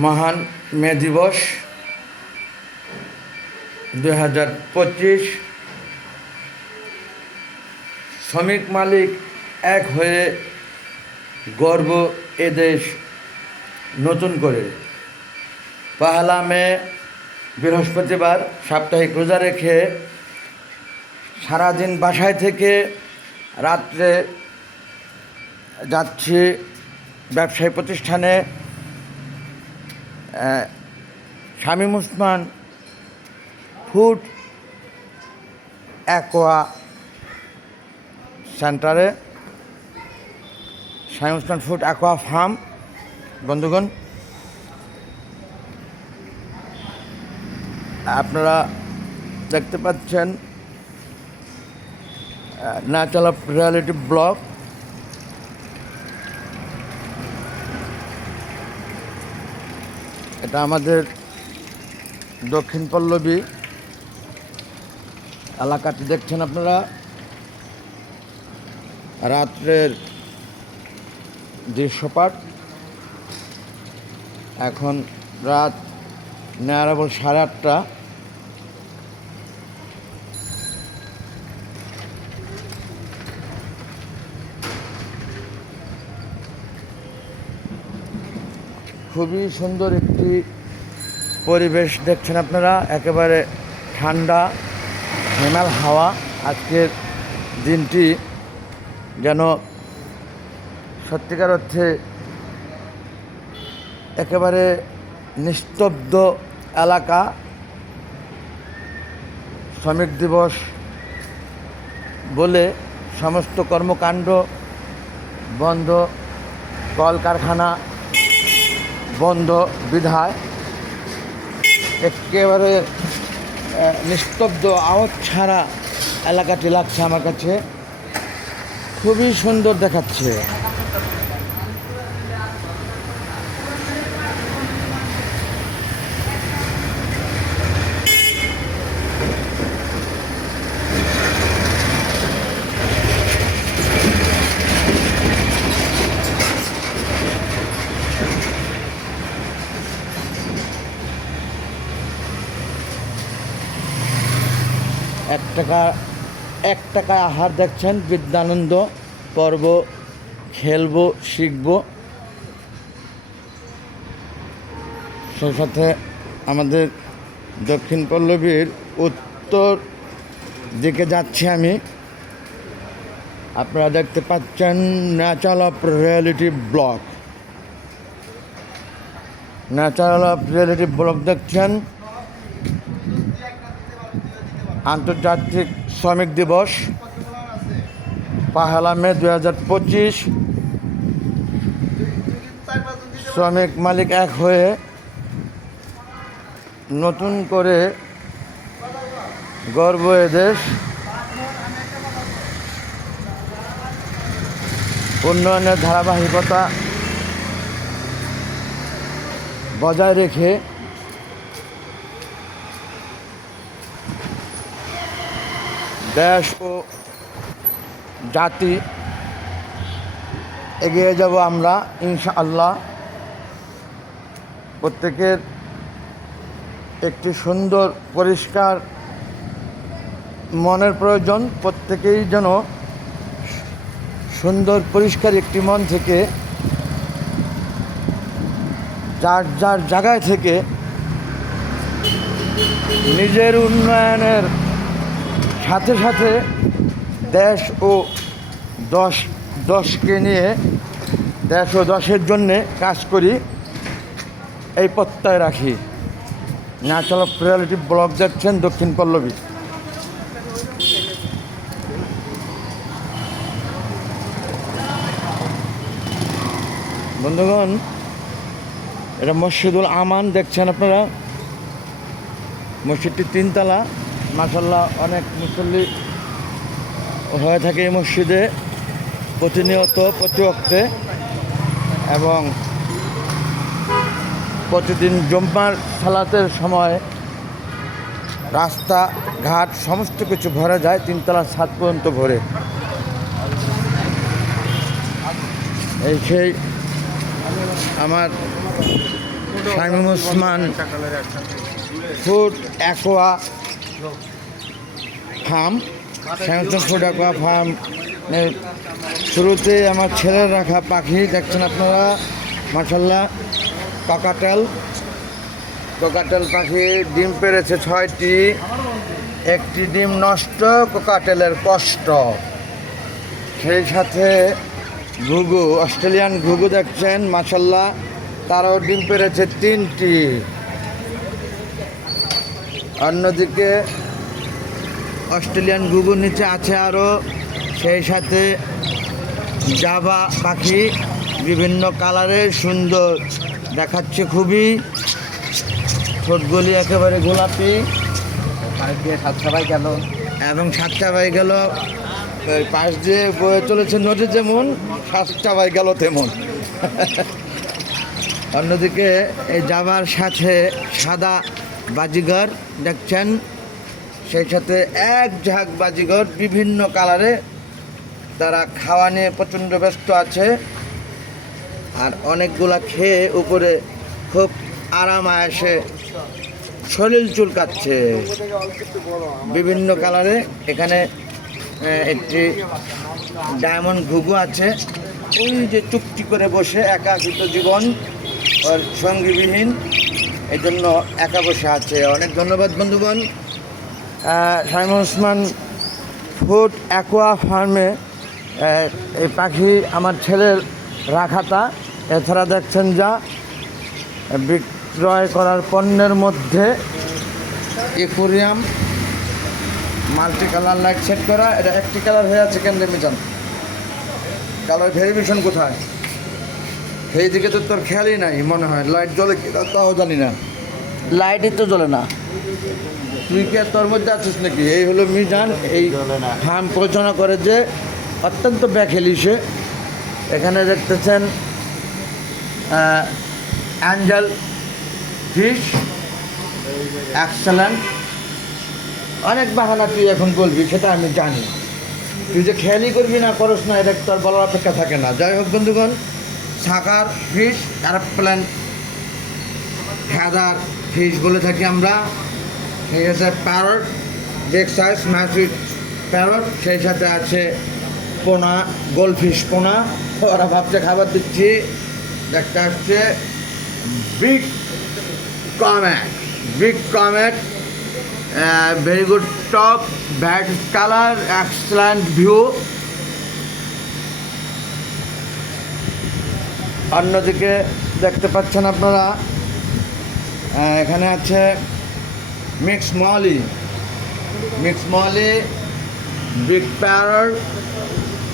মহান মে দিবস 2025। শ্রমিক মালিক এক হয়ে গর্ব এদেশ নতুন করে। পহেলা মে বৃহস্পতিবার সাপ্তাহিক রোজা রেখে সারাদিন বাসায় থেকে রাত্রে যাচ্ছি ব্যবসায়ী প্রতিষ্ঠানে শামীম ওসমান ফুড অ্যাকোয়া সেন্টারে, Shamim Osman food aqua farm. বন্ধুগণ, আপনারা দেখতে পাচ্ছেন ন্যাচারাল অফ রিয়ালিটি ব্লগ। এটা আমাদের দক্ষিণ পল্লবী এলাকাটি দেখছেন আপনারা। রাত্রের দৃশ্যপাট। এখন রাত নেয়ারাবল 8:30। খুবই সুন্দর একটি পরিবেশ দেখছেন আপনারা। একেবারে ঠান্ডা হিমাল হাওয়া। আজকের দিনটি যেন সত্যিকার অর্থে একেবারে নিস্তব্ধ এলাকা। শ্রমিক দিবস বলে সমস্ত কর্মকাণ্ড বন্ধ, কলকারখানা বন্ধ বিধায় একেবারে নিস্তব্ধ আওয়াজ ছাড়া এলাকাটি লাগছে আমার কাছে। খুবই সুন্দর দেখাচ্ছে। এক টাকায় আহার দেখছেন, বিদ্যানন্দ পর্ব, খেলবো শিখবো। সেই সাথে আমাদের দক্ষিণ পল্লবীর উত্তর দিকে যাচ্ছি আমি। আপনারা দেখতে পাচ্ছেন natural of reality blog. Natural of reality blog দেখছেন। আন্তর্জাতিক শ্রমিক দিবস পহেলা মে 2025। শ্রমিক মালিক এক হয়ে নতুন করে গর্ব এদেশ। উন্নয়নের ধারাবাহিকতা বজায় রেখে দেশ ও জাতি এগিয়ে যাব আমরা ইনশাআল্লাহ। প্রত্যেকের একটি সুন্দর পরিষ্কার মনের প্রয়োজন। প্রত্যেকেই যেন সুন্দর পরিষ্কার একটি মন থেকে যার যার জায়গায় থেকে নিজের উন্নয়নের সাথে সাথে দেশ ও দশকে নিয়ে দেশ ও দশের জন্যে কাজ করি, এই প্রত্যয় রাখি। ন্যাচারাল অফ রিয়ালিটি ব্লগ দেখছেন দক্ষিণ পল্লবী। বন্ধুগণ, এটা মসজিদুল আমান দেখছেন আপনারা। মসজিদটি 3 তলা। মাশাআল্লাহ, অনেক মুসল্লি হয়ে থাকে এই মসজিদে প্রতিনিয়ত, প্রতি ওয়াক্তে, এবং প্রতিদিন জুম্মার সালাতের সময় রাস্তাঘাট সমস্ত কিছু ভরে যায়। 3 তলার ছাদ পর্যন্ত ভরে। এই সেই আমার Shamim Osman food aqua farm. Shamim Osman food aqua farm শুরুতে আমার ছেলের রাখা পাখি দেখছেন আপনারা, মাশাআল্লাহ। কোকাটেল পাখি ডিম পেড়েছে 6টি, একটি ডিম নষ্ট, কোকাটেলের কষ্ট। সেই সাথে ঘুঘু, অস্ট্রেলিয়ান ঘুঘু দেখছেন মাশাআল্লাহ, তারাও ডিম পেড়েছে 3টি। অন্যদিকে অস্ট্রেলিয়ান ঘুঘুর নিচে আছে আরও, সেই সাথে জাভা পাখি বিভিন্ন কালারের, সুন্দর দেখাচ্ছে খুবই, ঠোঁটগুলি একেবারে গোলাপি এবং সাতটা গেল ওই পাশ দিয়ে বয়ে চলেছে নদী, যেমন সাতটা গেল তেমন। অন্যদিকে এই জাভার সাথে সাদা বাজিঘর দেখছেন, সেই সাথে এক ঝাঁক বাজিঘর বিভিন্ন কালারে, তারা খাওয়া নিয়ে প্রচণ্ড ব্যস্ত আছে। আর অনেকগুলা খেয়ে উপরে খুব আরাম আয়েসে শরীর চুলকাচ্ছে বিভিন্ন কালারে। এখানে একটি ডায়মন্ড ঘুঘু আছে, ওই যে চুপটি করে বসে, একাকিত জীবন ওর সঙ্গীবিহীন, এই জন্য একা বসে আছে। অনেক ধন্যবাদ বন্ধুগণ। শামীম ওসমান ফুড অ্যাকোয়া ফার্মে এই পাখি আমার ছেলের রাখাটা। এছাড়া দেখছেন যা বিক্রয় করার পণ্যের মধ্যে aquarium, multi colour light set করা। এটা একটি কালার হয়ে আছে, কেন মিজান কালার ভেরিফিকেশন কোথায়? সেই দিকে তো তোর খেয়ালই নাই মনে হয়, লাইট জ্বলে কি তাও জানি না, লাইটই তো জ্বলে না। তুই কি তোর মধ্যে আছিস নাকি? এই হলো মিজান, এই ফার্ম পরিচালনা করে যে অত্যন্ত ব্যাখেলি সে। এখানে দেখতেছেন অ্যাঞ্জেল ফিশ, এক্সেলেন্ট। অনেক বাহানা তুই এখন বলবি, সেটা আমি জানি। তুই যে খেয়ালই করবি না করস না, এটা তোর বলার অপেক্ষা থাকে না। যাই হোক বন্ধুগণ, সাকার ফিশ, এরোপ্লেন ফেদার ফিশ বলে থাকি আমরা। ঠিক আছে, parrot, big size massive parrot, সেই সাথে আছে পোনা, গোল্ডফিশ পোনা। ওরা ভাবছে খাবার দিচ্ছি, দেখতে আসছে big comet, very good top, bad colour, excellent view. অন্যদিকে দেখতে পাচ্ছেন আপনারা, এখানে আছে mix molly, big parrot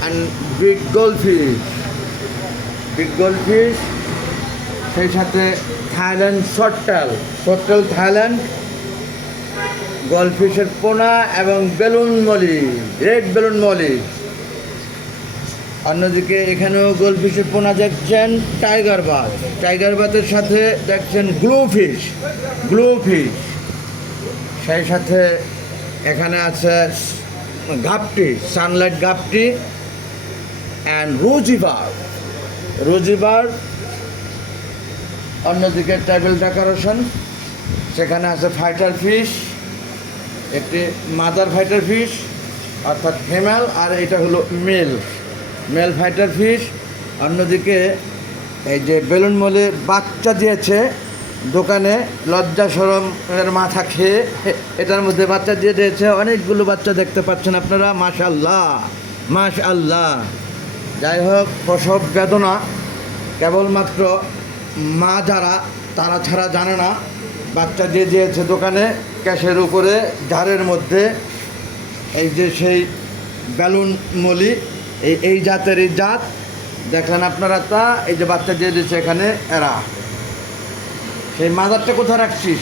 and big goldfish, সেই সাথে থাইল্যান্ড শর্টটেল থাইল্যান্ড, গোল্ডফিশের পোনা এবং রেড বেলুন মলি। অন্যদিকে এখানেও গোল্ডফিশের পোনা দেখছেন, টাইগার বাথের সাথে দেখছেন গ্লু ফিশ, সেই সাথে এখানে আছে গাপটি, সানলাইট গাপটি অ্যান্ড রুজিবার। অন্যদিকে টেবিল ডেকোরেশন, সেখানে আছে ফাইটার ফিশ, একটি মাদার ফাইটার ফিশ অর্থাৎ ফিমেল, আর এটা হলো মেল ফাইটার ফিশ। অন্যদিকে এই যে বেলুন মলে বাচ্চা দিয়েছে দোকানে, লজ্জা শরমের মাথা খেয়ে এটার মধ্যে বাচ্চা দিয়ে দিয়েছে, অনেকগুলো বাচ্চা দেখতে পাচ্ছেন আপনারা, মাশাআল্লাহ। যাই হোক, প্রসব বেদনা কেবলমাত্র মা যারা, তারা ছাড়া জানে না। বাচ্চা দিয়ে দিয়েছে দোকানে, ক্যাশের উপরে ঝাড়ের মধ্যে। এই যে সেই বেলুন মলি, এই জাতের জাত দেখলেন আপনারা, তা এই যে বাচ্চা দিয়ে দিয়েছে এখানে এরা। সেই মাদারটা কোথায় রাখছিস?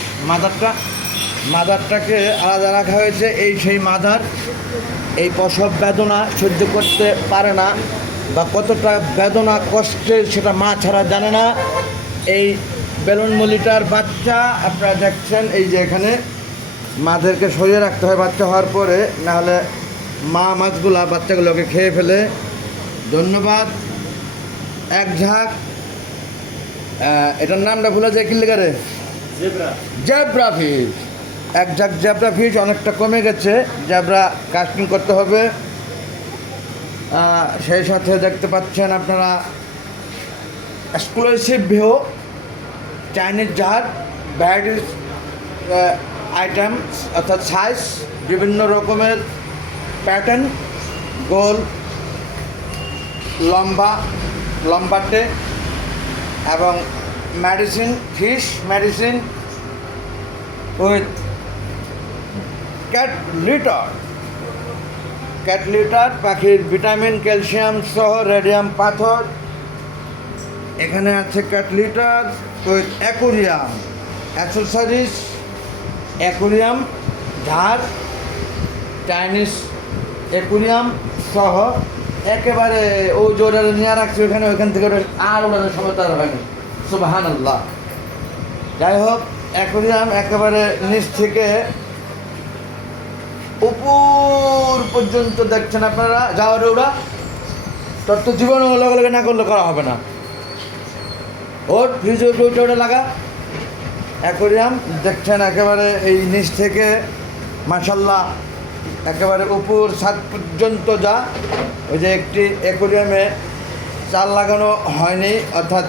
মাদারটাকে আলাদা রাখা হয়েছে। সেই মাদার এই প্রসব বেদনা সহ্য করতে পারে না, বা কতটা বেদনা কষ্টে সেটা মা ছাড়া জানে না। এই বেলুন মলিটার বাচ্চা আপনারা দেখছেন, এই যে এখানে মাদেরকে সরিয়ে রাখতে হয় বাচ্চা হওয়ার পরে, নাহলে মা মাছগুলা বাচ্চাগুলোকে খেয়ে ফেলে। ধন্যবাদ। এক ঝাঁক এটার নামটা ভুলে যায় কি লেগে রে? Jabra fish. Exact Jabra fish অনেকটা কমে গেছে, জ্যাব্রা কাস্টিং করতে হবে। সেই সাথে দেখতে পাচ্ছেন আপনারা এক্সক্লুসিভ ভিউ চাইনিজ জাহাজ, ভ্যারাইটিস আইটেমস অর্থাৎ সাইজ, বিভিন্ন রকমের প্যাটার্ন, গোল, লম্বাটে এবং medicine, fish medicine with cat litre, পাখির ভিটামিন, ক্যালসিয়াম সহ রেডিয়াম পাথর। এখানে আছে cat litre with aquarium accessories, aquarium, ঝাড়, চাইনিজ অ্যাকোরিয়াম সহ একেবারে ও জোরে নিয়ে রাখছে ওখান থেকে আর ওনাদের সময় তার হয়নি। সুবহানাল্লাহ। যাই হোক, অ্যাকোরিয়াম একেবারে নিচ থেকে উপর পর্যন্ত দেখছেন আপনারা। যাওয়ার ওরা তোর তো জীবনে লগে লগে না করলে করা হবে না। ওর ফ্রিজ ওটা লাগা অ্যাকোরিয়াম দেখছেন একেবারে এই নিচ থেকে মাশাল্লাহ একেবারে উপর ছাদ পর্যন্ত যা। ওই যে একটি অ্যাকোরিয়ামে চাল লাগানো হয়নি, অর্থাৎ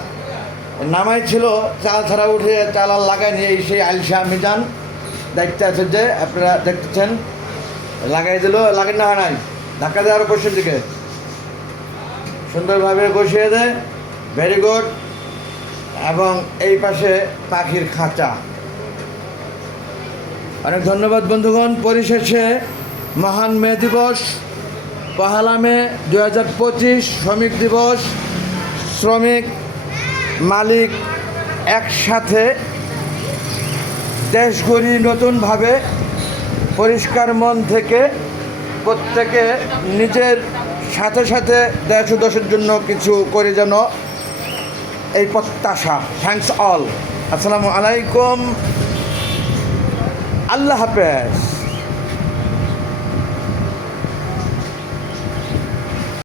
নামাই ছিল, চাল ছাড়া উঠে চাল আর লাগায়নি। এই সেই আলসা মিজান দেখতে আছে যে আপনারা দেখতেছেন, লাগাই দিল, লাগাই না হয় নাই, ধাক্কা দেওয়ার বসের দিকে সুন্দরভাবে বসিয়ে দেয়। Very good. এবং এই পাশে পাখির খাঁচা। অনেক ধন্যবাদ বন্ধুগণ। পরিশেষে মহান মে দিবস, পহেলা মে 2025 শ্রমিক দিবস। শ্রমিক মালিক একসাথে দেশ গড়ি নতুনভাবে, পরিষ্কার মন থেকে প্রত্যেকে নিজের সাথে সাথে দেশ ও দেশের জন্য কিছু করে যেন, এই প্রত্যাশা। Thanks all. আসসালামু আলাইকুম। আল্লাহ হাফেজ।